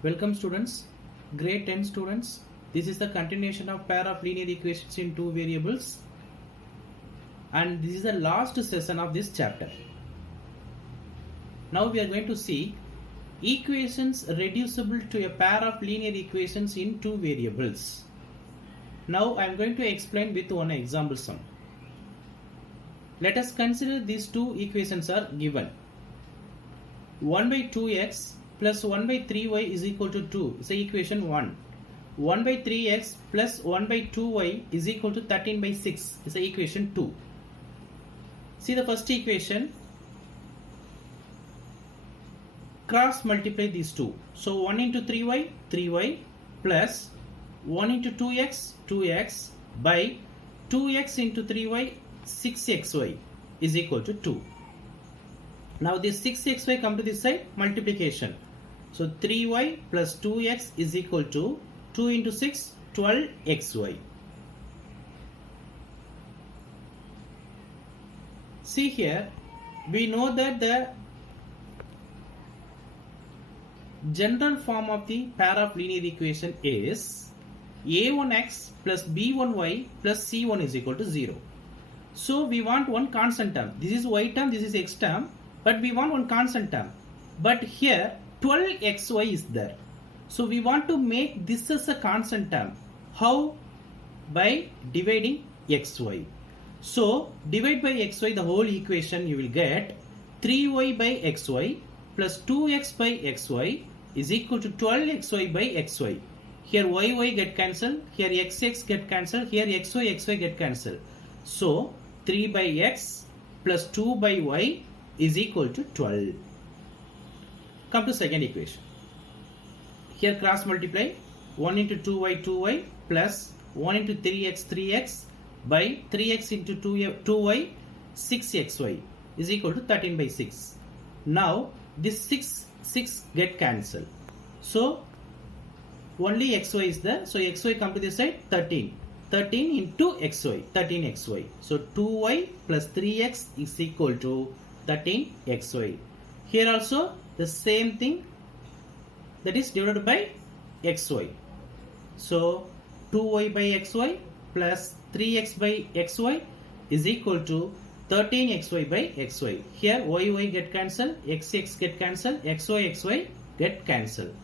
Welcome students, grade 10 students. This is the continuation of pair of linear equations in two variables, and this is the last session of this chapter. Now we are going to see equations reducible to a pair of linear equations in two variables. Now I am going to explain with one example sum. Let us consider these two equations are given. 1 by 2x plus 1 by 3y is equal to 2 is the equation 1. 1 by 3x plus 1 by 2y is equal to 13 by 6 is the equation 2. See the first equation, cross multiply these two. So 1 into 3y, 3y plus 1 into 2x, 2x by 2x into 3y, 6xy is equal to 2. Now this 6xy come to this side, multiplication. So 3y plus 2x is equal to 2 into 6, 12xy. See here, we know that the general form of the pair of linear equation is a1x plus b1y plus c1 is equal to 0. So we want one constant term. This is y term, this is x term, but we want one constant term. But here 12xy is there. So we want to make this as a constant term. How? By dividing xy. So divide by xy the whole equation, you will get 3y by xy plus 2x by xy is equal to 12xy by xy. Here y get cancelled, here xx get cancelled, here xy get cancelled. So 3 by x plus 2 by y is equal to 12. Come to second equation. Here cross multiply 1 into 2y 2y plus 1 into 3x 3x by 3x into 2y 6xy is equal to 13 by 6. Now this 6 get cancelled. So only xy is there. So xy come to this side, 13. 13 into xy, 13xy. So 2y plus 3x is equal to 13xy. Here also the same thing, that is divided by xy. So 2y by xy plus 3x by xy is equal to 13xy by xy. Here y get cancelled, xx get cancelled, xy get cancelled.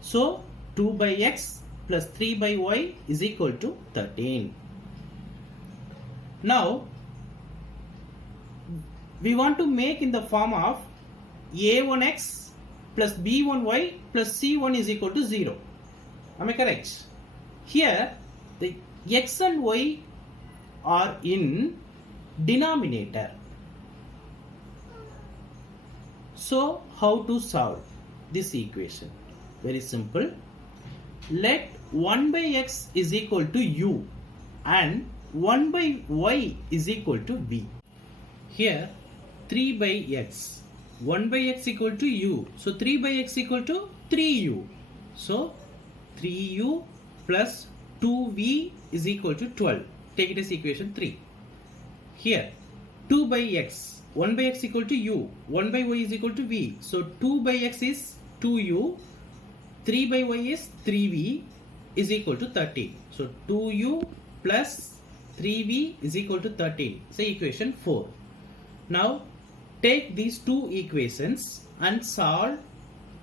So 2 by x plus 3 by y is equal to 13. Now we want to make in the form of a1x plus b1y plus c1 is equal to 0. Am I correct? Here the x and y are in denominator. So how to solve this equation? Very simple. Let 1 by x is equal to u and 1 by y is equal to v. Here 3 by x, 1 by x equal to u. So 3 by x equal to 3u. So 3u plus 2v is equal to 12. Take it as equation 3. Here 2 by x, 1 by x equal to u, 1 by y is equal to v. So 2 by x is 2u, 3 by y is 3v is equal to 13. So 2u plus 3v is equal to 13. So equation 4. Now take these two equations and solve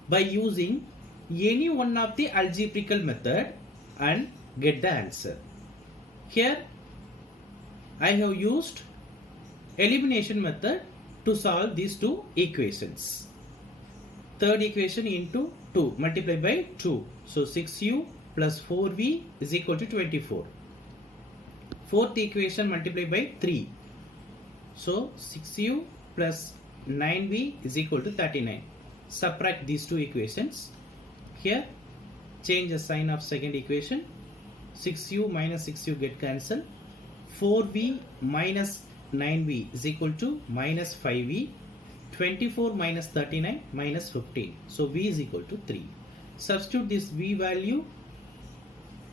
by using any one of the algebraical method and get the answer. Here I have used elimination method to solve these two equations. Third equation into 2 multiply by 2. So 6u plus 4v is equal to 24. Fourth equation multiply by 3. So 6u plus 9v is equal to 39. Subtract these two equations. Here change the sign of second equation. 6u minus 6u get cancelled. 4v minus 9v is equal to minus 5v. 24 minus 39 minus 15. So v is equal to 3. Substitute this v value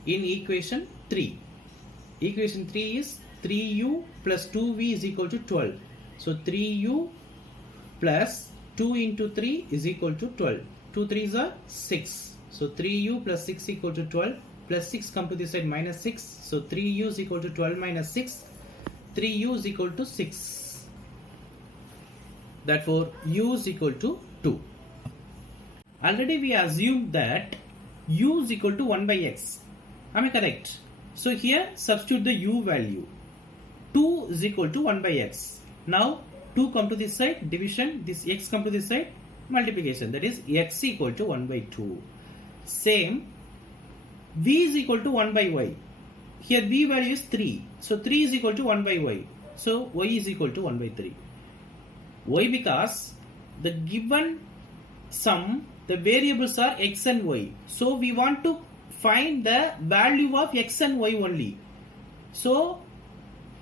in equation 3. Equation 3 is 3u plus 2v is equal to 12. So 3u plus 2 into 3 is equal to 12. 2 3s are 6. So 3u plus 6 equal to 12. Plus 6 come to this side minus 6. So 3u is equal to 12 minus 6. 3u is equal to 6. Therefore, u is equal to 2. Already we assumed that u is equal to 1 by x. Am I correct? So here substitute the u value. 2 is equal to 1 by x. Now 2 come to this side, division, this x come to this side, multiplication. That is x equal to 1 by 2. Same, v is equal to 1 by y. Here v value is 3. So 3 is equal to 1 by y. So y is equal to 1 by 3. Why? Because the given sum, the variables are x and y. So we want to find the value of x and y only. So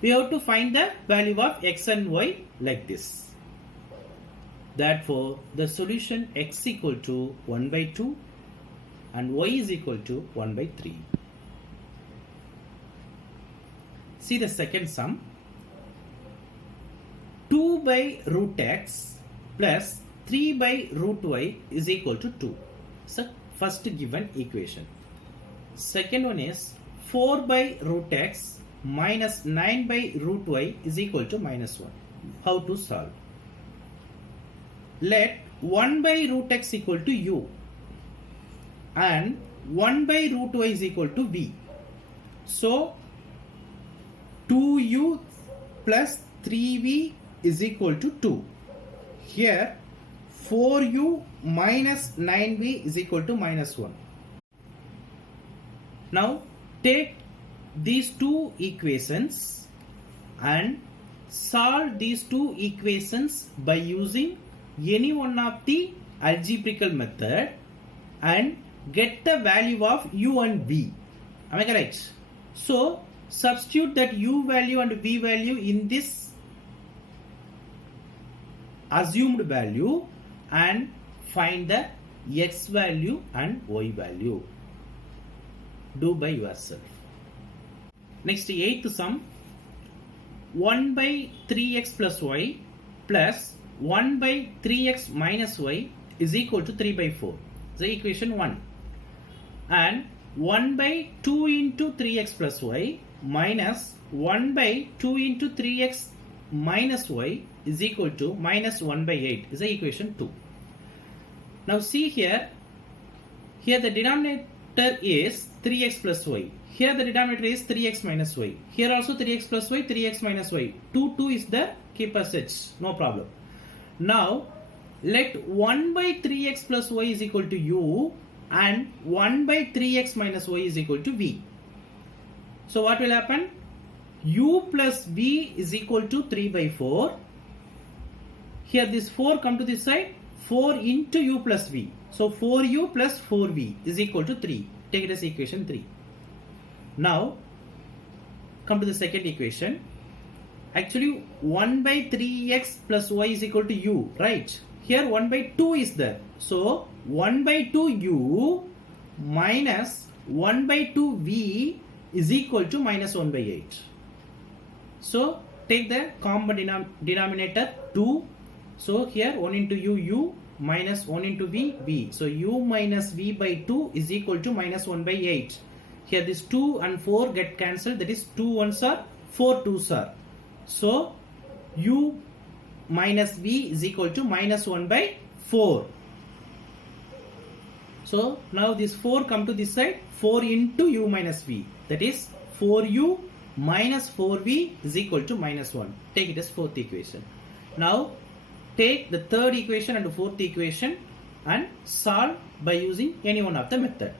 we have to find the value of x and y like this. Therefore, the solution x equal to 1 by 2 and y is equal to 1 by 3. See the second sum. 2 by root x plus 3 by root y is equal to 2. So, first given equation. Second one is 4 by root x minus 9 by root y is equal to minus 1. How to solve? Let 1 by root x equal to u and 1 by root y is equal to v. So 2u plus 3v is equal to 2. Here 4u minus 9v is equal to minus 1. Now take these two equations and solve these two equations by using any one of the algebraical method and get the value of u and v. Am I correct? So substitute that u value and v value in this assumed value and find the x value and y value. Do by yourself. Next, eighth sum. 1 by 3x plus y plus 1 by 3x minus y is equal to 3 by 4. The equation 1. And 1 by 2 into 3x plus y minus 1 by 2 into 3x minus y is equal to minus 1 by 8 is the equation 2. Now see here the denominator is 3x plus y. Here the denominator is 3x minus y. Here also 3x plus y, 3x minus y. 2 is the keep as such, no problem. Now let 1 by 3x plus y is equal to u and 1 by 3x minus y is equal to v. So what will happen? U plus v is equal to 3 by 4. Here this 4 come to this side, 4 into u plus v. So 4u plus 4v is equal to 3. Take it as equation 3. Now come to the second equation. Actually 1 by 3x plus y is equal to u, right? Here 1 by 2 is there. So 1 by 2u minus 1 by 2v is equal to minus 1 by 8. So take the common denominator 2. So here 1 into u minus 1 into v. So u minus v by 2 is equal to minus 1 by 8. Here this 2 and 4 get cancelled. That is 2 1s are 4 2s are. So u minus v is equal to minus 1 by 4. So now this 4 come to this side, 4 into u minus v. That is 4u minus 4v is equal to minus 1. Take it as fourth equation. Now take the third equation and the fourth equation and solve by using any one of the method.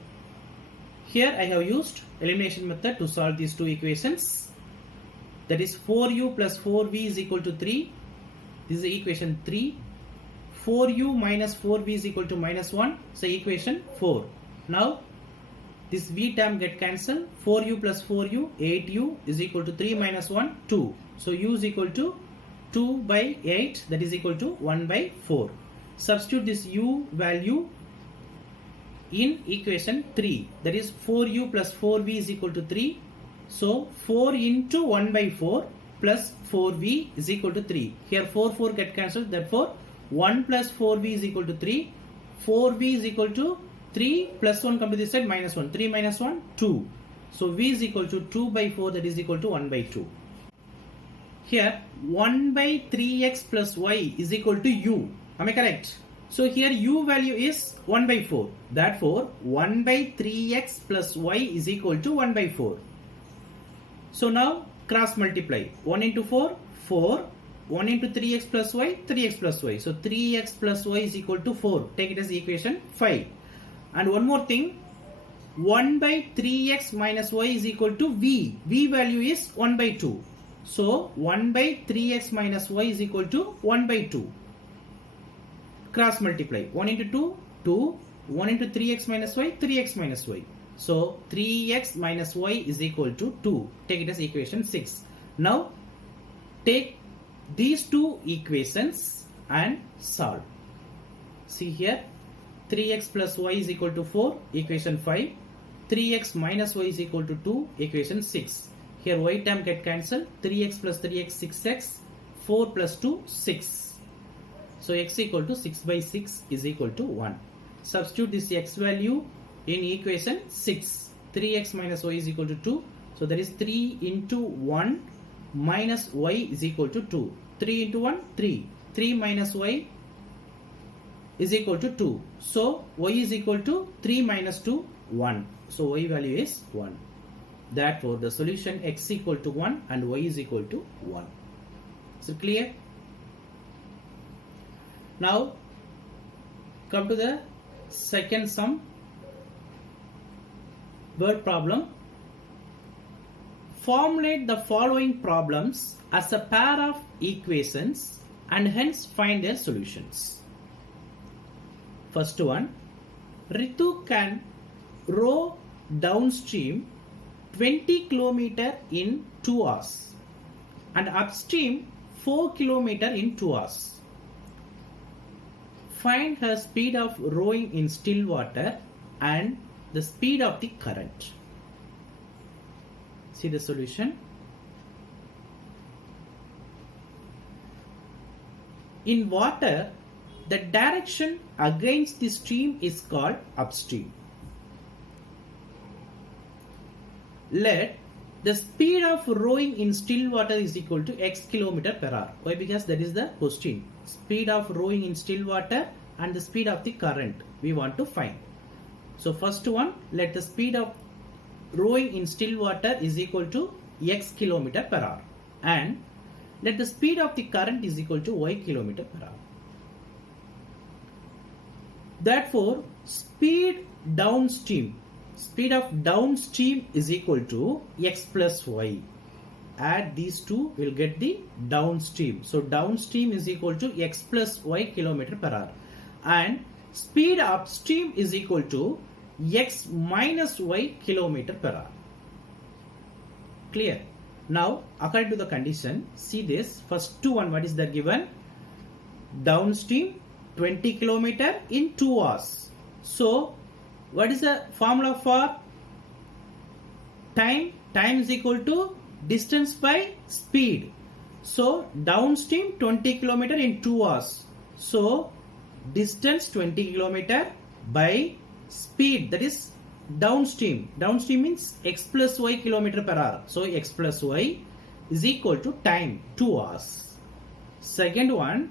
Here I have used elimination method to solve these two equations. That is 4u plus 4v is equal to 3. This is equation 3. 4u minus 4v is equal to minus 1. So equation 4. Now this v term get cancelled. 4u plus 4u, 8u is equal to 3 minus 1, 2. So u is equal to 2 by 8, that is equal to 1 by 4. Substitute this u value in equation 3. That is 4u plus 4v is equal to 3. So 4 into 1 by 4 plus 4v is equal to 3. Here 4 get cancelled. Therefore 1 plus 4v is equal to 3. 4v is equal to 3 plus 1 come to this side minus 1. 3 minus 1, 2. So v is equal to 2 by 4, that is equal to 1 by 2. Here 1 by 3x plus y is equal to u. Am I correct? So here u value is 1 by 4. Therefore 1 by 3x plus y is equal to 1 by 4. So now cross multiply. 1 into 4, 4. 1 into 3x plus y, 3x plus y. So 3x plus y is equal to 4. Take it as equation 5. And one more thing. 1 by 3x minus y is equal to v. V value is 1 by 2. So 1 by 3x minus y is equal to 1 by 2. Cross multiply. 1 into 2, 2. 1 into 3x minus y, 3x minus y. So 3x minus y is equal to 2. Take it as equation 6. Now take these two equations and solve. See here, 3x plus y is equal to 4, equation 5. 3x minus y is equal to 2, equation 6. Here y term get cancelled. 3x plus 3x, 6x. 4 plus 2, 6. So x equal to 6 by 6 is equal to 1. Substitute this x value in equation 6. 3x minus y is equal to 2. So that is 3 into 1 minus y is equal to 2. 3 into 1, 3. 3 minus y is equal to 2. So y is equal to 3 minus 2, 1. So y value is 1. Therefore the solution x equal to 1 and y is equal to 1. Is it clear? Now come to the second sum. Word problem. Formulate the following problems as a pair of equations and hence find their solutions. First one, Ritu can row downstream 20 km in 2 hours and upstream 4 km in 2 hours. Find her speed of rowing in still water and the speed of the current. See the solution. In water, the direction against the stream is called upstream. Let the speed of rowing in still water is equal to x km per hour. Why? Because that is the question. Speed of rowing in still water and the speed of the current we want to find. So first one, let the speed of rowing in still water is equal to x km per hour and let the speed of the current is equal to y km per hour. Therefore, speed of downstream is equal to x plus y. Add these two, we'll get the downstream. So downstream is equal to x plus y km per hour and speed upstream is equal to x minus y km per hour. Clear? Now according to the condition, see this first two one, what is that given? Downstream 20 km in 2 hours. So what is the formula for time? Time is equal to distance by speed. So downstream 20 km in 2 hours. So distance 20 km by speed, that is downstream. Downstream means x plus y km per hour. So x plus y is equal to time 2 hours. Second one,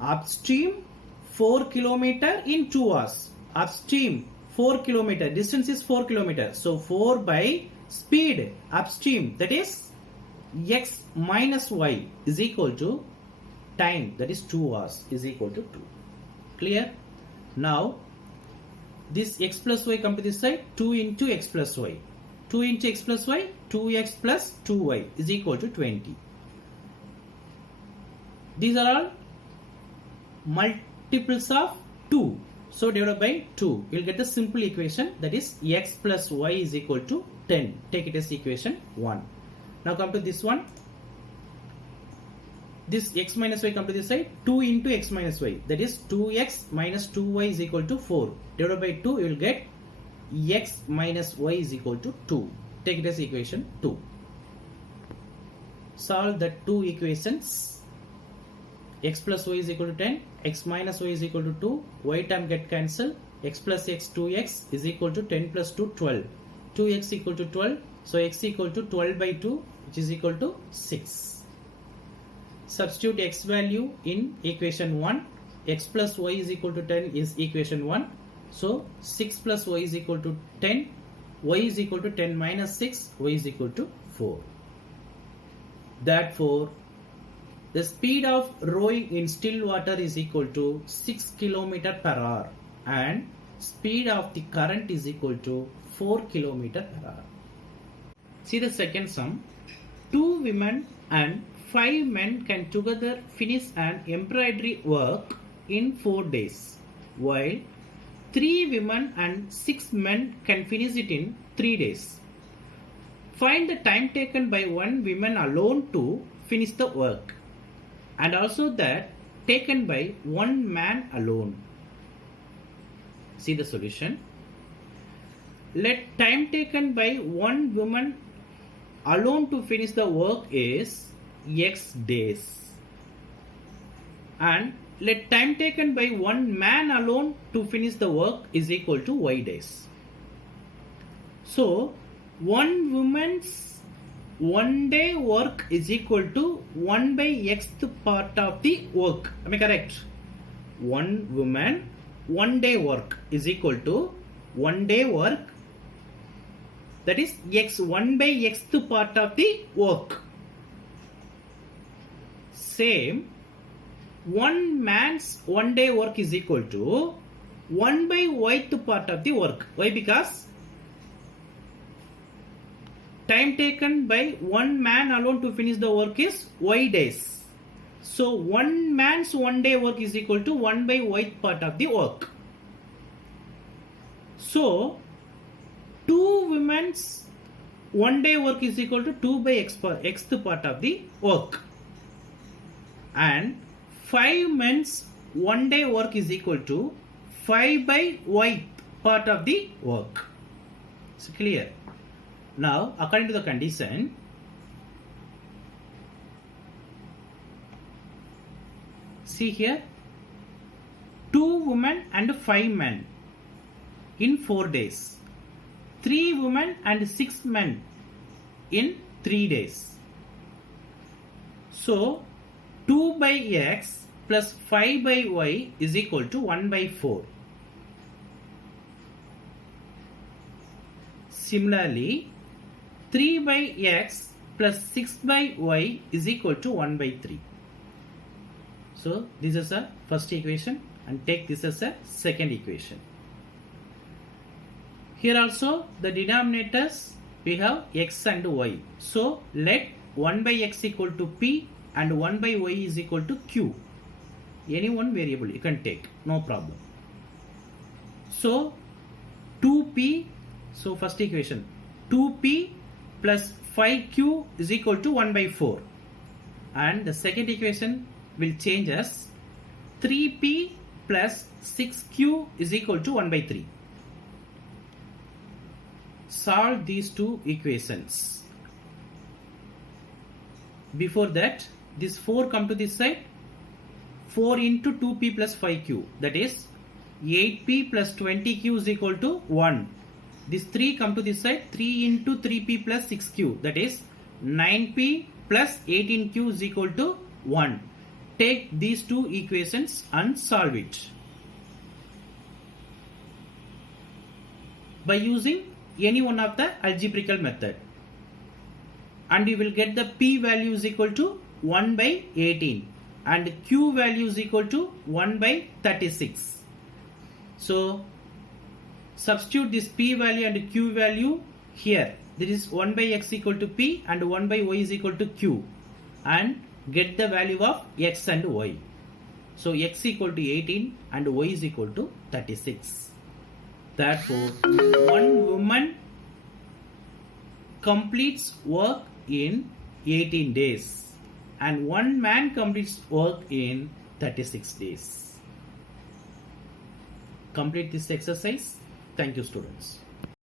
upstream 4 km in 2 hours. Upstream 4 km, distance is 4 km. So 4 by speed upstream, that is x minus y is equal to time, that is 2 hours is equal to 2. Clear? Now this x plus y come to this side, 2 into x plus y. 2 into x plus y, 2x plus 2y is equal to 20. These are all multiples of 2. So divided by 2, you will get the simple equation, that is x plus y is equal to 10. Take it as equation 1. Now come to this one. This x minus y come to this side, 2 into x minus y, that is 2x minus 2y is equal to 4. Divided by 2, you will get x minus y is equal to 2. Take it as equation 2. Solve the two equations. x plus y is equal to 10, x minus y is equal to 2, y term get cancelled, x plus x 2x is equal to 10 plus 2 12, 2x equal to 12, so x equal to 12 by 2 which is equal to 6. Substitute x value in equation 1, x plus y is equal to 10 is equation 1, so 6 plus y is equal to 10, y is equal to 10 minus 6, y is equal to 4. Therefore, the speed of rowing in still water is equal to 6 km per hour and speed of the current is equal to 4 km per hour. See the second sum. 2 women and 5 men can together finish an embroidery work in 4 days, while 3 women and 6 men can finish it in 3 days. Find the time taken by one woman alone to finish the work, and also that taken by one man alone. See the solution. Let time taken by one woman alone to finish the work is x days, and let time taken by one man alone to finish the work is equal to y days. So one woman's 1 day work is equal to 1 by xth part of the work. Am I correct? One woman 1 day work is equal to 1 day work, that is x 1 by xth part of the work. Same, one man's 1 day work is equal to 1 by yth part of the work. Why? Because time taken by one man alone to finish the work is y days. So one man's 1 day work is equal to 1 by yth part of the work. So 2 women's 1 day work is equal to 2 by xth part of the work, and 5 men's 1 day work is equal to 5 by yth part of the work. It's clear. Now, according to the condition, see here, 2 women and 5 men in 4 days, 3 women and 6 men in 3 days. So, 2 by x plus 5 by y is equal to 1 by 4. Similarly, 3 by x plus 6 by y is equal to 1 by 3. So this is a first equation, and take this as a second equation. Here also the denominators we have x and y. So let 1 by x equal to p and 1 by y is equal to q. Any one variable you can take, no problem. So 2p, so first equation, 2p plus 5q is equal to 1 by 4, and the second equation will change as 3p plus 6q is equal to 1 by 3. Solve these two equations. Before that, this 4 come to this side, 4 into 2p plus 5q, that is 8p plus 20q is equal to 1. This 3 come to this side, 3 into 3p plus 6q, that is 9p plus 18q is equal to 1. Take these two equations and solve it by using any one of the algebraical method, and you will get the p value is equal to 1 by 18 and q value is equal to 1 by 36. So substitute this p value and q value here. There is 1 by x equal to p and 1 by y is equal to q, and get the value of x and y. So x equal to 18 and y is equal to 36. Therefore, one woman completes work in 18 days and one man completes work in 36 days. Complete this exercise. Thank you, students.